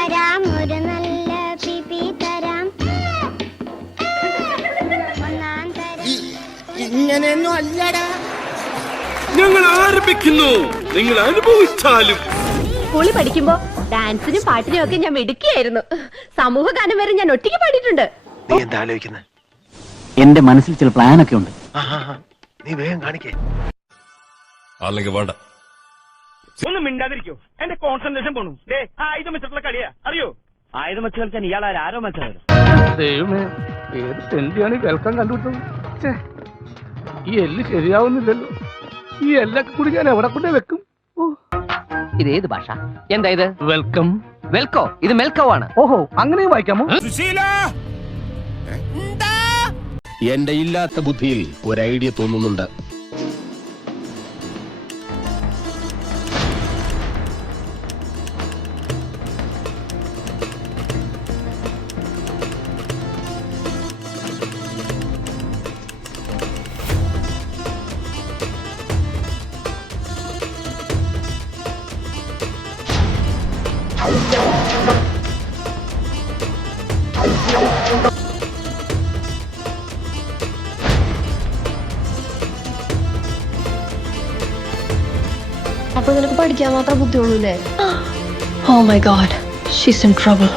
തരാം ഒരു നല്ല പിപി തരാം. ഒന്നാം തരം ഇങ്ങനെയൊന്നും അല്ലടാ. ഞങ്ങൾ ആരംഭിക്കുന്നു, നിങ്ങൾ അനുഭവിച്ചാലും. സ്കൂളിൽ പഠിക്കുമ്പോ ഡാൻസിനും പാട്ടിനും ഒക്കെ ഞാൻ മിടുക്കിയായിരുന്നു. സമൂഹ ഗാനം വരെ ഞാൻ ഒറ്റയ്ക്ക് പാടിയിട്ടുണ്ട്. നീ എന്താ ആലോചിക്കുന്നത്? എന്റെ മനസ്സിൽ ചില പ്ലാനൊക്കെ ഉണ്ട്. നീ വേഗം കാണിക്കേ. അല്ലെങ്കിൽ വേണ്ട. ഒന്നും മിണ്ടാതിരിക്കോ, എന്റെ കോൺസെൻട്രേഷൻ പോണു. ആയുധം വെച്ചിട്ടുള്ള കളിയാ, അറിയോ? ആയുധം വെച്ച് കളിച്ചാൽ ഇയാൾ ആരോ മത്സരം. ദൈവമേ, ഏത് തെണ്ടിയാണ് ഈ വെൽക്കം കണ്ടുപിട്ടത്? ഈ എല്ല് ശരിയാവുന്നില്ലല്ലോ. ഈ എല്ലൊക്കെ കൂടി ഞാൻ എവിടെ കൊണ്ടേ വെക്കും? ഇതേത് ഭാഷ? എന്താ ഇത്? വെൽക്കം. വെൽക്കോ? ഇത് മെൽക്കോ ആണ്. ഓഹോ, അങ്ങനെ വായിക്കാമോ? എന്റെ ഇല്ലാത്ത ബുദ്ധിയിൽ ഒരു ഐഡിയ തോന്നുന്നുണ്ട്. അപ്പൊ നിനക്ക് പഠിക്കാൻ മാത്രം ബുദ്ധിയുള്ളൂല്ലേ? Oh my God, she's in trouble.